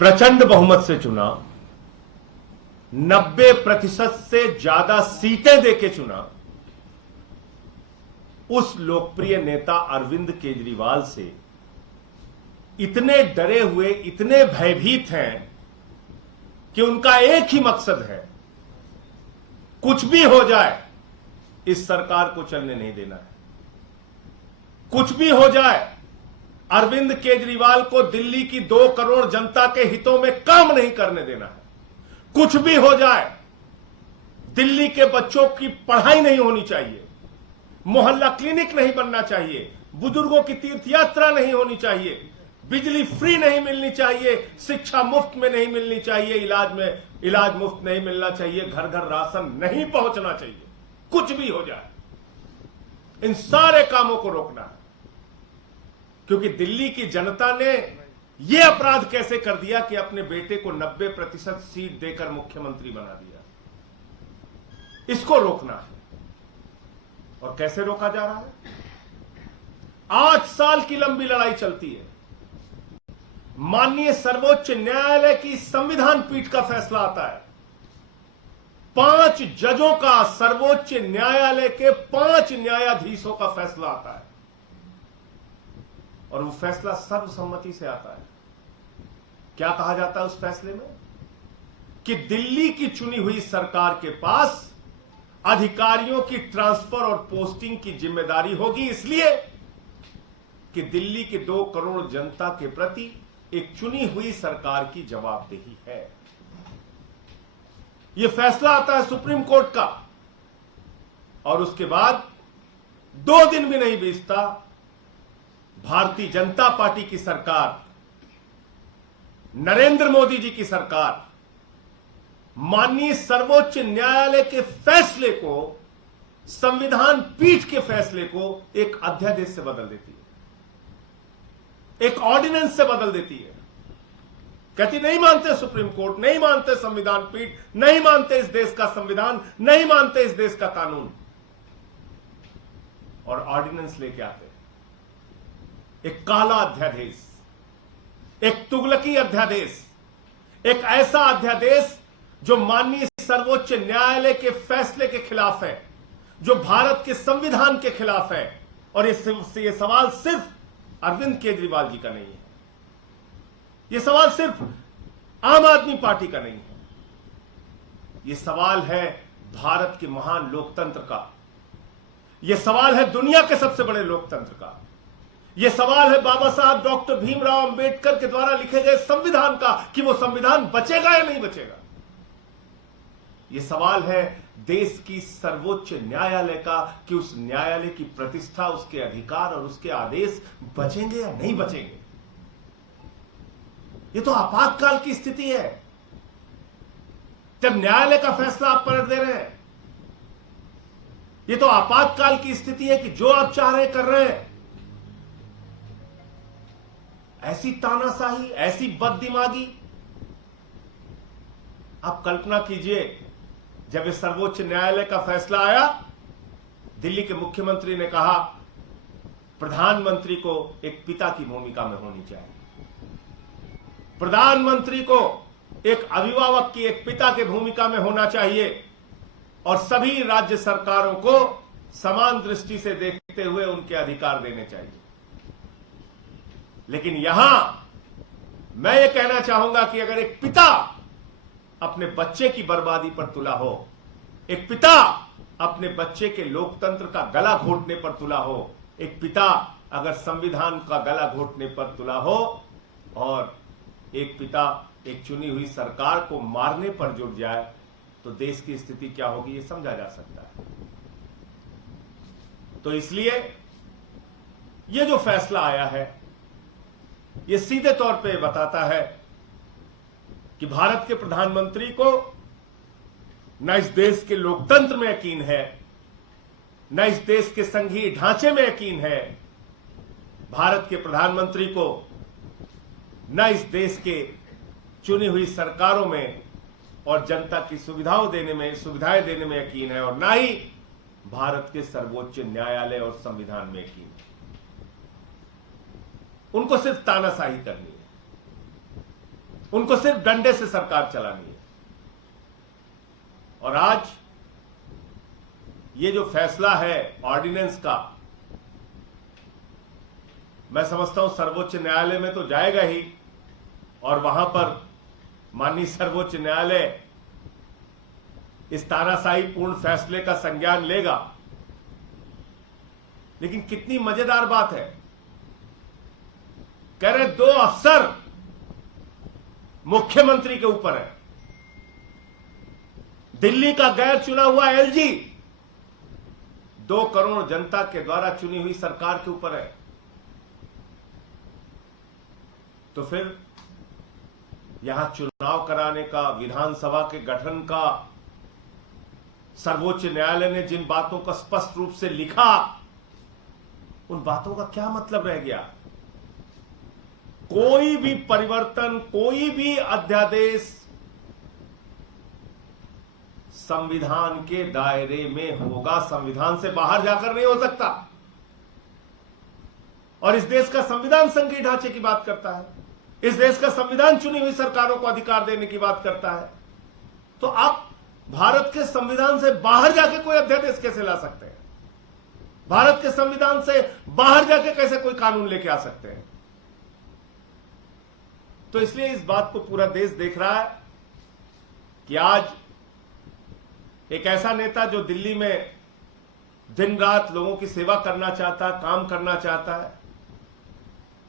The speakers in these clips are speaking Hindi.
प्रचंड बहुमत से चुना, 90% से ज्यादा सीटें देके चुना, उस लोकप्रिय नेता अरविंद केजरीवाल से इतने डरे हुए, इतने भयभीत हैं कि उनका एक ही मकसद है, कुछ भी हो जाए इस सरकार को चलने नहीं देना है। कुछ भी हो जाए, अरविंद केजरीवाल को दिल्ली की 2 करोड़ जनता के हितों में काम नहीं करने देना है। कुछ भी हो जाए, दिल्ली के बच्चों की पढ़ाई नहीं होनी चाहिए, मोहल्ला क्लिनिक नहीं बनना चाहिए, बुजुर्गों की तीर्थ यात्रा नहीं होनी चाहिए, बिजली फ्री नहीं मिलनी चाहिए, शिक्षा मुफ्त में नहीं मिलनी चाहिए, इलाज मुफ्त नहीं मिलना चाहिए, घर घर राशन नहीं पहुंचना चाहिए। कुछ भी हो जाए, इन सारे कामों को रोकना है। क्योंकि दिल्ली की जनता ने यह अपराध कैसे कर दिया कि अपने बेटे को 90% सीट देकर मुख्यमंत्री बना दिया। इसको रोकना है। और कैसे रोका जा रहा है? 8 साल की लंबी लड़ाई चलती है। माननीय सर्वोच्च न्यायालय की संविधान पीठ का फैसला आता है। 5 जजों का, सर्वोच्च न्यायालय के 5 न्यायाधीशों का फैसला आता है और वो फैसला सर्वसम्मति से आता है। क्या कहा जाता है उस फैसले में? कि दिल्ली की चुनी हुई सरकार के पास अधिकारियों की ट्रांसफर और पोस्टिंग की जिम्मेदारी होगी, इसलिए कि दिल्ली के 2 करोड़ जनता के प्रति एक चुनी हुई सरकार की जवाबदेही है। यह फैसला आता है सुप्रीम कोर्ट का और उसके बाद 2 दिन भी नहीं बीतता, भारतीय जनता पार्टी की सरकार, नरेंद्र मोदी जी की सरकार माननीय सर्वोच्च न्यायालय के फैसले को, संविधान पीठ के फैसले को एक अध्यादेश से बदल देती है, एक ऑर्डिनेंस से बदल देती है। कहती नहीं मानते सुप्रीम कोर्ट, नहीं मानते संविधान पीठ, नहीं मानते इस देश का संविधान, नहीं मानते इस देश का कानून, और ऑर्डिनेंस लेके आते एक काला अध्यादेश, एक तुगलकी अध्यादेश, एक ऐसा अध्यादेश जो माननीय सर्वोच्च न्यायालय के फैसले के खिलाफ है, जो भारत के संविधान के खिलाफ है। और ये सवाल सिर्फ अरविंद केजरीवाल जी का नहीं है, यह सवाल सिर्फ आम आदमी पार्टी का नहीं है, यह सवाल है भारत के महान लोकतंत्र का, यह सवाल है दुनिया के सबसे बड़े लोकतंत्र का, यह सवाल है बाबा साहब डॉक्टर भीमराव अंबेडकर के द्वारा लिखे गए संविधान का कि वो संविधान बचेगा या नहीं बचेगा। यह सवाल है देश की सर्वोच्च न्यायालय का कि उस न्यायालय की प्रतिष्ठा, उसके अधिकार और उसके आदेश बचेंगे या नहीं बचेंगे। यह तो आपातकाल की स्थिति है, जब न्यायालय का फैसला आप पलट दे रहे हैं। यह तो आपातकाल की स्थिति है कि जो आप चाह रहे कर रहे हैं। ऐसी तानाशाही, ऐसी बददिमागी, आप कल्पना कीजिए जब इस सर्वोच्च न्यायालय का फैसला आया, दिल्ली के मुख्यमंत्री ने कहा प्रधानमंत्री को एक पिता की भूमिका में होनी चाहिए, प्रधानमंत्री को एक अभिभावक की, एक पिता की भूमिका में होना चाहिए और सभी राज्य सरकारों को समान दृष्टि से देखते हुए उनके अधिकार देने चाहिए। लेकिन यहां मैं ये कहना चाहूंगा कि अगर एक पिता अपने बच्चे की बर्बादी पर तुला हो, एक पिता अपने बच्चे के लोकतंत्र का गला घोटने पर तुला हो, एक पिता अगर संविधान का गला घोटने पर तुला हो और एक पिता एक चुनी हुई सरकार को मारने पर जुट जाए, तो देश की स्थिति क्या होगी ये समझा जा सकता है। तो इसलिए ये जो फैसला आया है, ये सीधे तौर पे बताता है कि भारत के प्रधानमंत्री को न इस देश के लोकतंत्र में यकीन है, न इस देश के संघीय ढांचे में यकीन है। भारत के प्रधानमंत्री को न इस देश के चुनी हुई सरकारों में और जनता की सुविधाएं देने में यकीन है, और न ही भारत के सर्वोच्च न्यायालय और संविधान में यकीन है। उनको सिर्फ तानाशाही करनी है। उनको सिर्फ डंडे से सरकार चलानी है। और आज ये जो फैसला है ऑर्डिनेंस का, मैं समझता हूं सर्वोच्च न्यायालय में तो जाएगा ही, और वहां पर माननीय सर्वोच्च न्यायालय इस तानाशाही पूर्ण फैसले का संज्ञान लेगा। लेकिन कितनी मजेदार बात है, कह रहे 2 अफसर मुख्यमंत्री के ऊपर है। दिल्ली का गैर चुना हुआ एलजी 2 करोड़ जनता के द्वारा चुनी हुई सरकार के ऊपर है। तो फिर यहां चुनाव कराने का, विधानसभा के गठन का सर्वोच्च न्यायालय ने जिन बातों का स्पष्ट रूप से लिखा, उन बातों का क्या मतलब रह गया? कोई भी परिवर्तन, कोई भी अध्यादेश संविधान के दायरे में होगा, संविधान से बाहर जाकर नहीं हो सकता। और इस देश का संविधान संघीय ढांचे की बात करता है, इस देश का संविधान चुनी हुई सरकारों को अधिकार देने की बात करता है। तो आप भारत के संविधान से बाहर जाके कोई अध्यादेश कैसे ला सकते हैं? भारत के संविधान से बाहर जाके कैसे कोई कानून लेके आ सकते हैं? तो इसलिए इस बात को पूरा देश देख रहा है कि आज एक ऐसा नेता जो दिल्ली में दिन रात लोगों की सेवा करना चाहता है, काम करना चाहता है,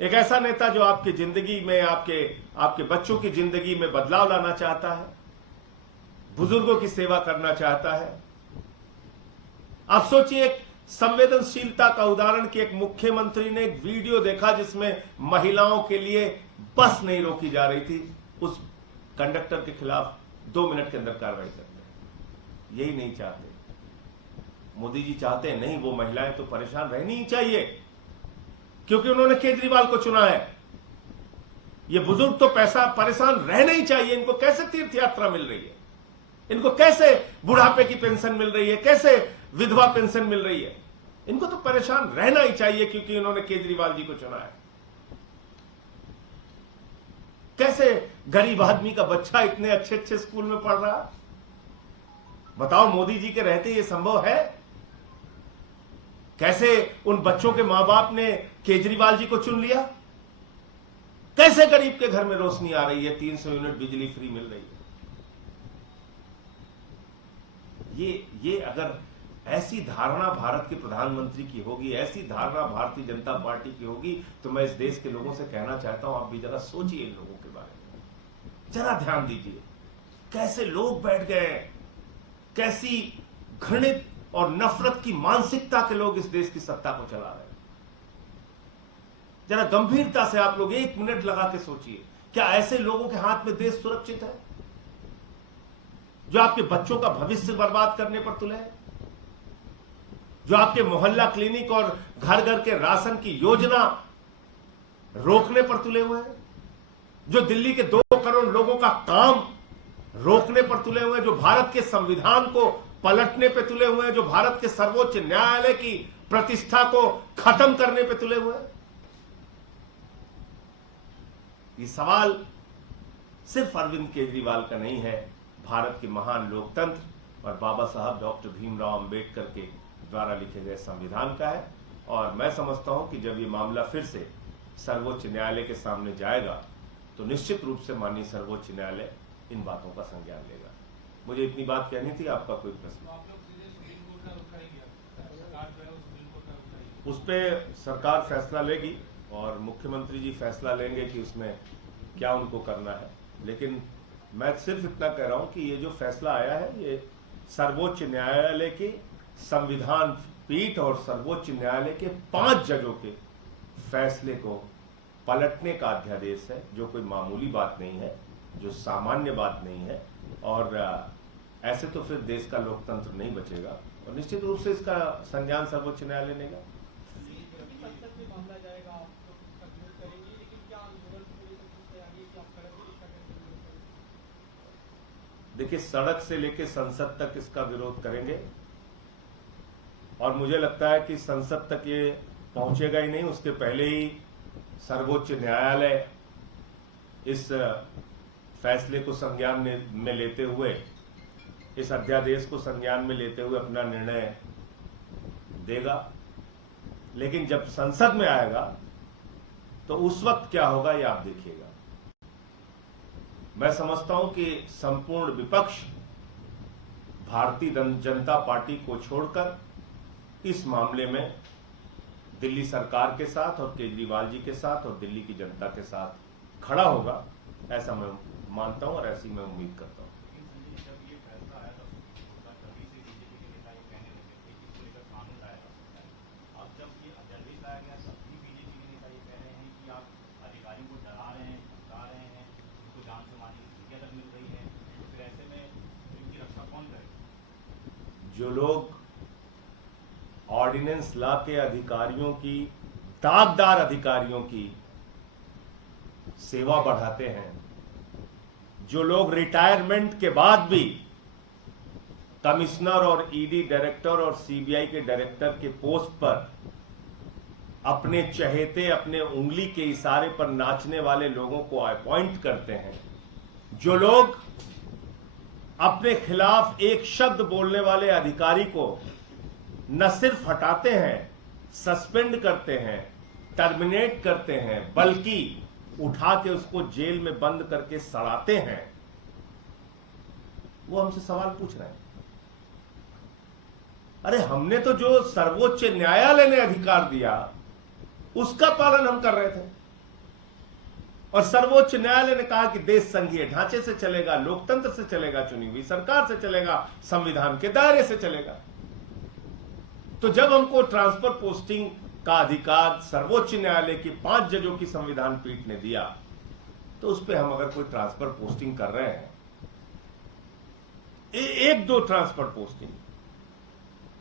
एक ऐसा नेता जो आपकी जिंदगी में, आपके बच्चों की जिंदगी में बदलाव लाना चाहता है, बुजुर्गों की सेवा करना चाहता है। आप सोचिए, एक संवेदनशीलता का उदाहरण कि एक मुख्यमंत्री ने एक वीडियो देखा जिसमें महिलाओं के लिए बस नहीं रोकी जा रही थी, उस कंडक्टर के खिलाफ 2 मिनट के अंदर कार्रवाई करते हैं। यही नहीं चाहते मोदी जी, चाहते हैं नहीं, वो महिलाएं तो परेशान रहनी ही चाहिए क्योंकि उन्होंने केजरीवाल को चुना है। ये बुजुर्ग तो परेशान रहना ही चाहिए। इनको कैसे तीर्थ यात्रा मिल रही है, इनको कैसे बुढ़ापे की पेंशन मिल रही है, कैसे विधवा पेंशन मिल रही है, इनको तो परेशान रहना ही चाहिए क्योंकि इन्होंने केजरीवाल जी को चुना है। कैसे गरीब आदमी का बच्चा इतने अच्छे अच्छे स्कूल में पढ़ रहा है? बताओ, मोदी जी के रहते ये संभव है? कैसे उन बच्चों के मां बाप ने केजरीवाल जी को चुन लिया? कैसे गरीब के घर में रोशनी आ रही है, 300 यूनिट बिजली फ्री मिल रही है? ये अगर ऐसी धारणा भारत के प्रधानमंत्री की होगी, ऐसी धारणा भारतीय जनता पार्टी की होगी, तो मैं इस देश के लोगों से कहना चाहता हूं, आप भी जरा सोचिए इन लोगों के बारे में, जरा ध्यान दीजिए। कैसे लोग बैठ गए हैं, कैसी घृणित और नफरत की मानसिकता के लोग इस देश की सत्ता को चला रहे हैं। जरा गंभीरता से आप लोग 1 मिनट लगा के सोचिए, क्या ऐसे लोगों के हाथ में देश सुरक्षित है जो आपके बच्चों का भविष्य बर्बाद करने पर तुले हैं, जो आपके मोहल्ला क्लिनिक और घर घर के राशन की योजना रोकने पर तुले हुए हैं, जो दिल्ली के 2 करोड़ लोगों का काम रोकने पर तुले हुए हैं, जो भारत के संविधान को पलटने पे तुले हुए हैं, जो भारत के सर्वोच्च न्यायालय की प्रतिष्ठा को खत्म करने पे तुले हुए हैं। ये सवाल सिर्फ अरविंद केजरीवाल का नहीं है, भारत के महान लोकतंत्र और बाबा साहब डॉक्टर भीमराव अंबेडकर के द्वारा लिखे गए संविधान का है। और मैं समझता हूं कि जब ये मामला फिर से सर्वोच्च न्यायालय के सामने जाएगा तो निश्चित रूप से माननीय सर्वोच्च न्यायालय इन बातों का संज्ञान लेगा। मुझे इतनी बात कहनी थी। आपका कोई प्रश्न? उस पर सरकार फैसला लेगी और मुख्यमंत्री जी फैसला लेंगे कि उसमें क्या उनको करना है। लेकिन मैं सिर्फ इतना कह रहा हूं कि ये जो फैसला आया है, ये सर्वोच्च न्यायालय की संविधान पीठ और सर्वोच्च न्यायालय के 5 जजों के फैसले को पलटने का अध्यादेश है, जो कोई मामूली बात नहीं है, जो सामान्य बात नहीं है। और ऐसे तो फिर देश का लोकतंत्र नहीं बचेगा और निश्चित रूप से इसका संज्ञान सर्वोच्च न्यायालय लेगा। देखिए, सड़क से लेकर संसद तक इसका विरोध करेंगे और मुझे लगता है कि संसद तक ये पहुंचेगा ही नहीं, उसके पहले ही सर्वोच्च न्यायालय इस फैसले को संज्ञान में लेते हुए, इस अध्यादेश को संज्ञान में लेते हुए अपना निर्णय देगा। लेकिन जब संसद में आएगा तो उस वक्त क्या होगा ये आप देखिएगा। मैं समझता हूं कि संपूर्ण विपक्ष भारतीय जनता पार्टी को छोड़कर इस मामले में दिल्ली सरकार के साथ और केजरीवाल जी के साथ और दिल्ली की जनता के साथ खड़ा होगा, ऐसा मैं मानता हूं और ऐसी मैं उम्मीद करता हूं। जो लोग ऑर्डिनेंस लॉ के अधिकारियों की, दागदार अधिकारियों की सेवा बढ़ाते हैं, जो लोग रिटायरमेंट के बाद भी कमिश्नर और ईडी डायरेक्टर और सीबीआई के डायरेक्टर के पोस्ट पर अपने चहेते, अपने उंगली के इशारे पर नाचने वाले लोगों को अपॉइंट करते हैं, जो लोग अपने खिलाफ एक शब्द बोलने वाले अधिकारी को न सिर्फ हटाते हैं, सस्पेंड करते हैं, टर्मिनेट करते हैं, बल्कि उठा के उसको जेल में बंद करके सड़ाते हैं, वो हमसे सवाल पूछ रहे हैं। अरे हमने तो जो सर्वोच्च न्यायालय ने अधिकार दिया उसका पालन हम कर रहे थे, और सर्वोच्च न्यायालय ने कहा कि देश संघीय ढांचे से चलेगा, लोकतंत्र से चलेगा, चुनी हुई सरकार से चलेगा, संविधान के दायरे से चलेगा। तो जब हमको ट्रांसफर पोस्टिंग का अधिकार सर्वोच्च न्यायालय की 5 जजों की संविधान पीठ ने दिया, तो उस पर हम अगर कोई ट्रांसफर पोस्टिंग कर रहे हैं, एक दो ट्रांसफर पोस्टिंग,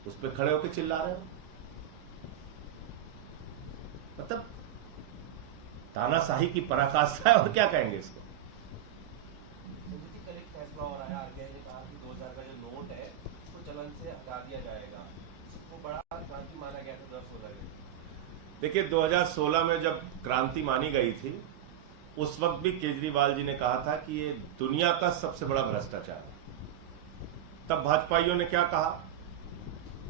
उस पर खड़े होकर चिल्ला रहे हो, मतलब तानाशाही की पराकाष्ठा है, और क्या कहेंगे इसको। कल एक फैसला हो रहा है, आरबीआई ने कहा कि 2000 का जो नोट है उसको चलन से हटा दिया जाएगा। इसको बड़ा क्रांति माना गया था 2016 में। देखिए 2016 में जब क्रांति मानी गई थी, उस वक्त भी केजरीवाल जी ने कहा था कि ये दुनिया का सबसे बड़ा भ्रष्टाचार है। तब भाजपाइयों ने क्या कहा,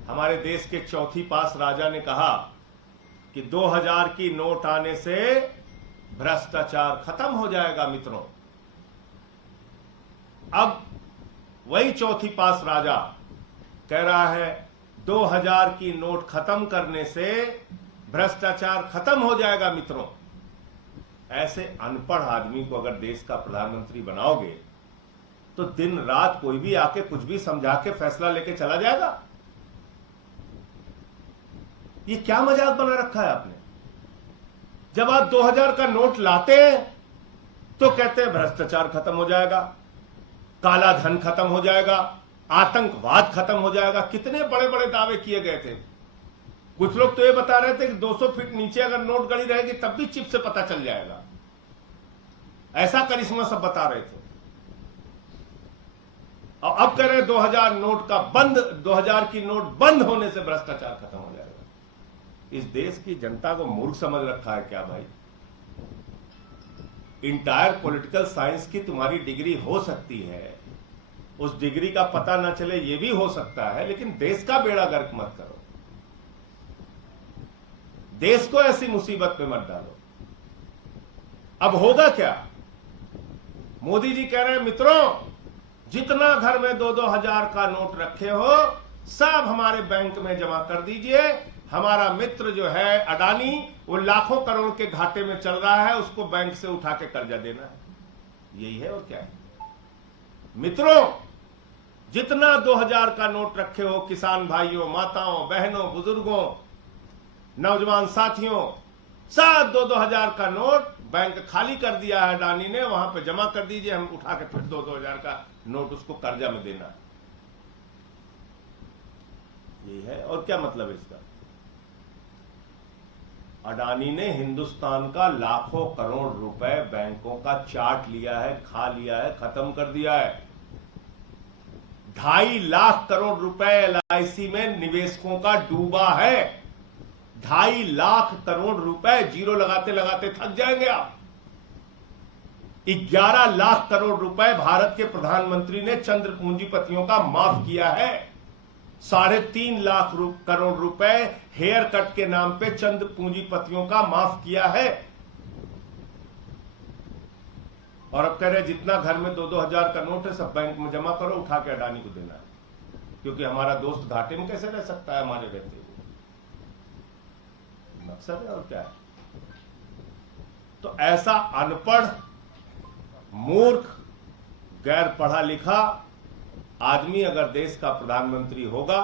हमारे देश के चौथी पास राजा ने कहा कि 2000 की नोट आने से भ्रष्टाचार खत्म हो जाएगा मित्रों। अब वही चौथी पास राजा कह रहा है 2000 की नोट खत्म करने से भ्रष्टाचार खत्म हो जाएगा मित्रों। ऐसे अनपढ़ आदमी को अगर देश का प्रधानमंत्री बनाओगे तो दिन रात कोई भी आके कुछ भी समझा के फैसला लेके चला जाएगा। ये क्या मजाक बना रखा है आपने। जब आप 2000 का नोट लाते हैं तो कहते हैं भ्रष्टाचार खत्म हो जाएगा, काला धन खत्म हो जाएगा, आतंकवाद खत्म हो जाएगा। कितने बड़े बड़े दावे किए गए थे। कुछ लोग तो ये बता रहे थे कि 200 फीट नीचे अगर नोट गड़ी रहेगी तब भी चिप से पता चल जाएगा। ऐसा करिश्मा सब बता रहे थे। और अब कह रहे हैं 2000 नोट का बंद, 2000 की नोट बंद होने से भ्रष्टाचार खत्म हो जाएगा। इस देश की जनता को मूर्ख समझ रखा है क्या भाई। इंटायर पॉलिटिकल साइंस की तुम्हारी डिग्री हो सकती है, उस डिग्री का पता ना चले ये भी हो सकता है, लेकिन देश का बेड़ा गर्क मत करो, देश को ऐसी मुसीबत में मत डालो। अब होगा क्या। मोदी जी कह रहे हैं मित्रों, जितना घर में 2-2 हजार का नोट रखे हो सब हमारे बैंक में जमा कर दीजिए। हमारा मित्र जो है अडानी, वो लाखों करोड़ के घाटे में चल रहा है, उसको बैंक से उठा के कर्जा देना है। यही है और क्या है। मित्रों, जितना 2000 का नोट रखे हो, किसान भाइयों, माताओं, बहनों, बुजुर्गों, नौजवान साथियों, सब 2-2 हजार का नोट बैंक खाली कर दिया है अडानी ने, वहां पे जमा कर दीजिए। हम उठा के फिर 2-2 हजार का नोट उसको कर्जा में देना है। यही है और क्या मतलब इसका। अडानी ने हिंदुस्तान का लाखों करोड़ रुपए बैंकों का चाट लिया है, खा लिया है, खत्म कर दिया है। 2.5 लाख करोड़ रुपए एलआईसी में निवेशकों का डूबा है। 2.5 लाख करोड़ रुपए जीरो लगाते लगाते थक जाएंगे आप। 11 लाख करोड़ रुपए भारत के प्रधानमंत्री ने चंद्र पूंजीपतियों का माफ किया है। 3.5 लाख करोड़ रुपए हेयर कट के नाम पे चंद्र पूंजीपतियों का माफ किया है। और अब कह रहे जितना घर में 2-2 हजार का नोट है सब बैंक में जमा करो, उठा के अडानी को देना है, क्योंकि हमारा दोस्त घाटे में कैसे रह सकता है हमारे रहते हुए। मकसद है और क्या है। तो ऐसा अनपढ़, मूर्ख, गैर पढ़ा लिखा आदमी अगर देश का प्रधानमंत्री होगा,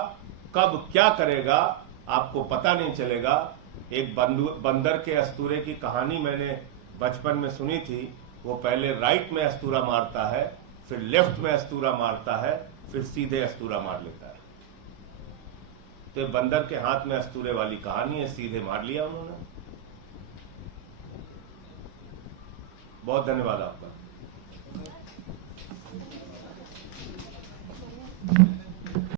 कब क्या करेगा आपको पता नहीं चलेगा। एक बंदर के अस्तूरे की कहानी मैंने बचपन में सुनी थी। वो पहले राइट में अस्तूरा मारता है, फिर लेफ्ट में अस्तूरा मारता है, फिर सीधे अस्तूरा मार लेता है। तो ये बंदर के हाथ में अस्तूरे वाली कहानी है, सीधे मार लिया उन्होंने। बहुत धन्यवाद आपका।